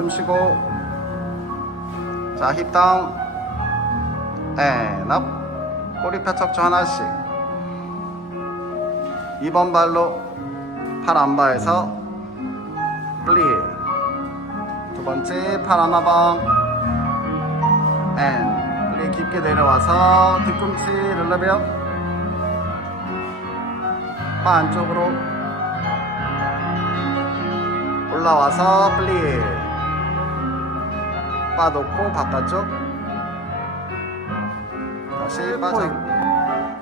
숨 쉬고. 자 힙 다운. 앤업. 꼬리 펴척추 하나씩. 2번 발로 팔 안바에서 플리 두 번째 팔 하나방. 앤. 플리 깊게 내려와서 뒤꿈치 룰러베어 바 안쪽으로 올라와서 플리 바 놓고 바깥쪽. 다시 빠져.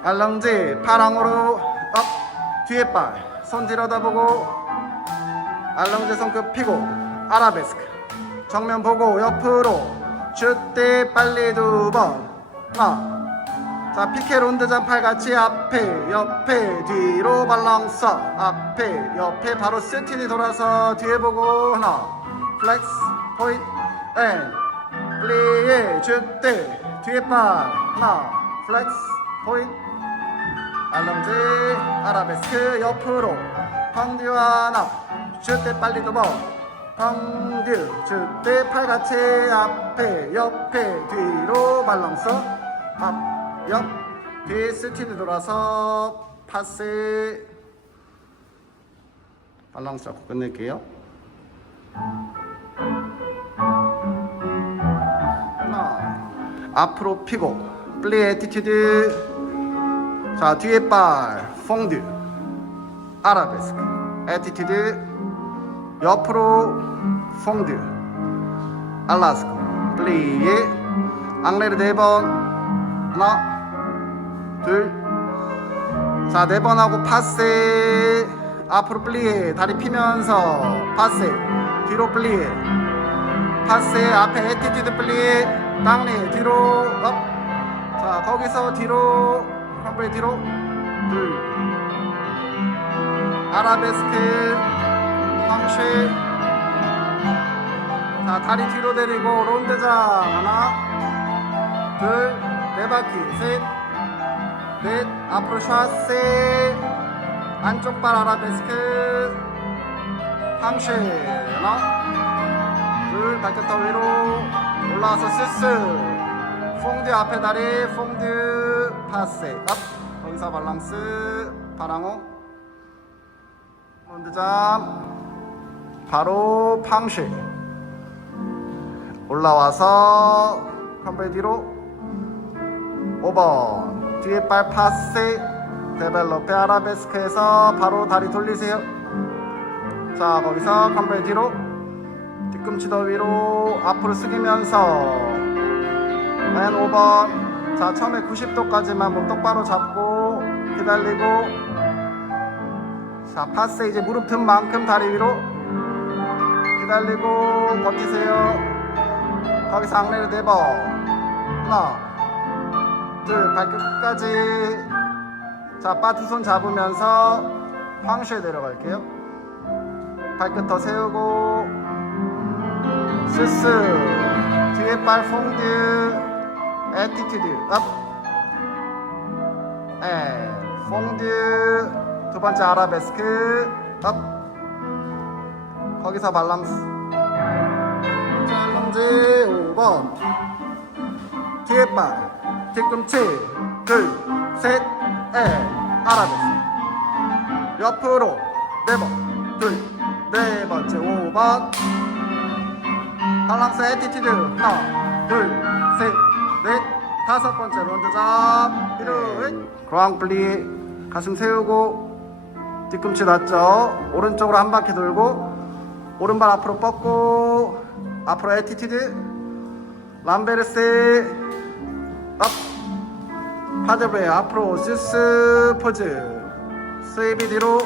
알렁지 파랑으로 업. 뒤에 발손 들여다보고 알렁지 손끝 피고 아라베스크. 정면 보고 옆으로 슛대 빨리 두번. 하나 자 피케 론드전 팔같이 앞에 옆에 뒤로 발랑서. 앞에 옆에 바로 세틴이 돌아서 뒤에 보고 하나. 플렉스 포인트. 앤 플레이에 슛대 뒤에 발 하나 플렉스 포인트 알람지 아라베스크 옆으로. 펑듀 하나 슛대 빨리 두번 펑듀 슛대 팔같이 앞에 옆에 뒤로 발랑서 앞 옆, 뒤에 스티드 돌아서 파스. 발랑스 잡고 끝낼게요 앞으로 피고 플리 에티튜드 자 뒤에 발 퐁드 아라베스크 에티튜드 옆으로 퐁드 알라스코 플리에 앙레르 네번 하나 둘. 자, 네 번 하고 파세. 앞으로 플리에. 다리 피면서 파세. 뒤로 플리에. 파세. 앞에 에티튜드 플리에. 땅리. 뒤로. 업. 자, 거기서 뒤로. 한번에 뒤로. 둘. 아라베스크. 황쉐. 자, 다리 뒤로 내리고 론드장. 하나. 둘. 네 바퀴. 셋. 넷 앞으로 샤세 안쪽 발 아라베스크 함쉐 하나 둘 발끝 위로 올라와서 스스. 퐁드 앞에 다리 퐁드 파세. 업 거기서 밸런스 파랑호. 론드잠 바로 팡쉐. 올라와서 컴벨 뒤로. 5번. 뒤에 발 파세. 데벨로페 아라베스크에서 바로 다리 돌리세요. 자 거기서 컴벨 뒤로 뒤꿈치 더 위로 앞으로 숙이면서 맨 5번. 자 처음에 90도까지만 몸 똑바로 잡고 기다리고. 자 파세 이제 무릎 든 만큼 다리 위로 기다리고 버티세요. 거기서 앙레를 4번 하나 둘 발끝까지. 자바두손 잡으면서 황쉐 내려갈게요. 발끝 더 세우고 스스 뒤에 발 퐁드 에티튜드 업 에, 퐁드 두 번째 아라베스크 업 거기서 발랑스. 런지 5번. 뒤에 발 뒤꿈치 둘, 셋, 에 아라베스 옆으로 네 번, 둘, 네 번째 5번 발랑스 에티튜드. 하나, 둘, 셋, 넷. 다섯 번째 런드 잡 이런 그랑 플리 가슴 세우고 뒤꿈치 낮죠. 오른쪽으로 한 바퀴 돌고 오른발 앞으로 뻗고 앞으로 에티튜드. 람베르세. 업. 파드브레 앞으로 스스 포즈. 스웨이비 뒤로.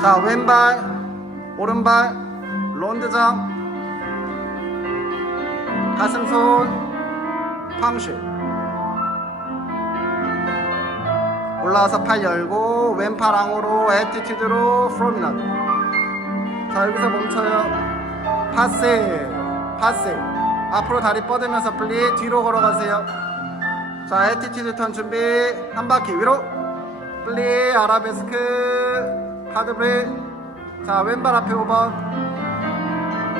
자 왼발 오른발 론드장 가슴 손 팡슈 올라와서 팔 열고 왼팔 앙으로 에티튜드로 프로미나드 자 여기서 멈춰요. 파세 파세 앞으로 다리 뻗으면서 플리 뒤로 걸어가세요. 자 에티튜드 턴 준비. 한 바퀴 위로. 플리 아라베스크 하드 브레 자 왼발 앞에 5번.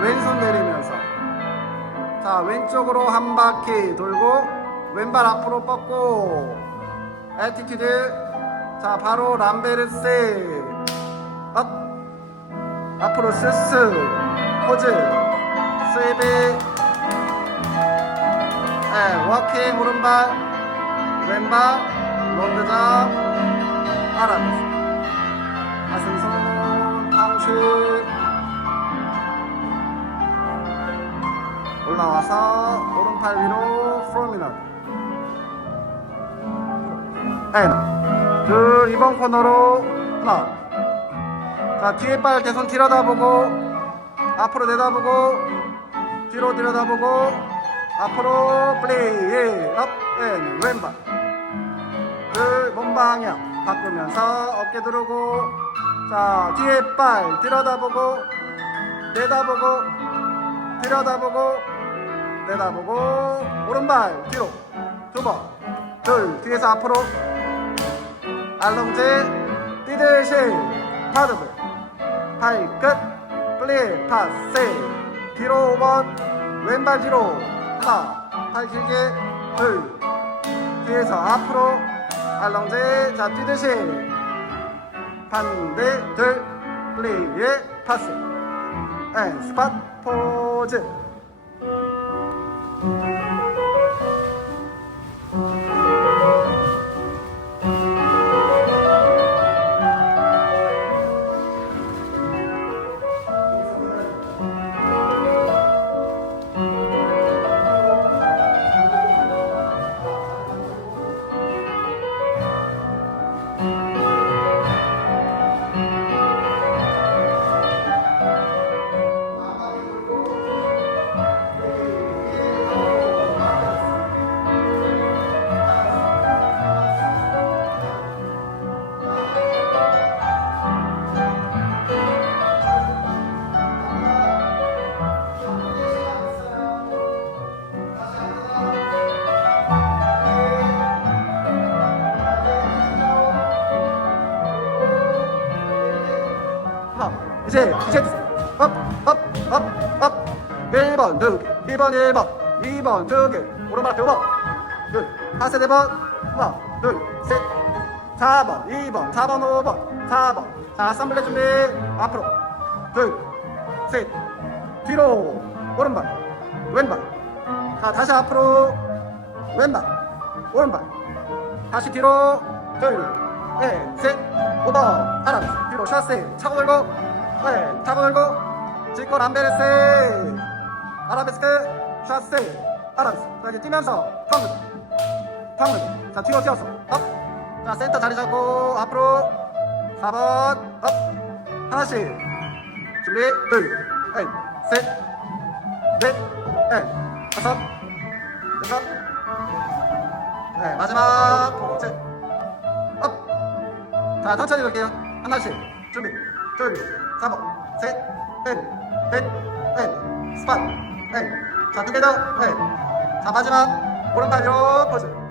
왼손 내리면서. 자 왼쪽으로 한 바퀴 돌고 왼발 앞으로 뻗고. 에티튜드 자 바로 람베르세. 업. 앞으로 스스. 포즈. 스웨베 네, 워킹 오른발. 왼발 올라와서 오른팔 위로 프로미널 앤 둘, 이번 코너로 하나. 자 뒤에 발 계속 들여다보고 앞으로 내다보고 뒤로 들여다보고 앞으로 플레이 업앤 왼발. 둘 몸 방향 바꾸면서 어깨 들고 자 뒤에 발 들여다보고 내다보고 들여다보고 내다보고 오른발 뒤로 두번둘 뒤에서 앞으로. 알롱제 뛰듯이 파드블. 발끝 플리 파세. 뒤로 5번 왼발 뒤로 하나. 팔 길게 둘. 뒤에서 앞으로. 알롱제 자 뛰듯이. 반대 둘. 플리의 파스. 앤 스팟 포즈 하나 이제 이제 업업업업. 1번 두개 1번 1번 2번 두개. 오른발 5번. 둘 하세 4번. 하나 둘셋. 4번 2번 4번 5번. 4번. 자 쌈블레 준비. 앞으로. 둘셋. 뒤로. 오른발. 왼발. 자 다시 앞으로. 왼발. 오른발. 다시 뒤로. 둘넷셋. 5번. 하나 뒤로. 샷세 차고 들고 네 차고 들고 짚고 람베르세. 아라베스크 샷세. 아라베스 자 이제 뛰면서 턴. 턴. 자 뒤로 뛰어서. 업. 자 센터 자리 잡고 앞으로. 4번. 업. 하나씩. 준비 둘셋넷넷 다섯 여섯. 네 마지막. 포즈 업. 자 천천히 갈게요. 하나씩. 준비 둘 4번 셋 넷 넷 넷 스팟 넷 자 두 개 더 넷 자 마지막 오른발 위로 포즈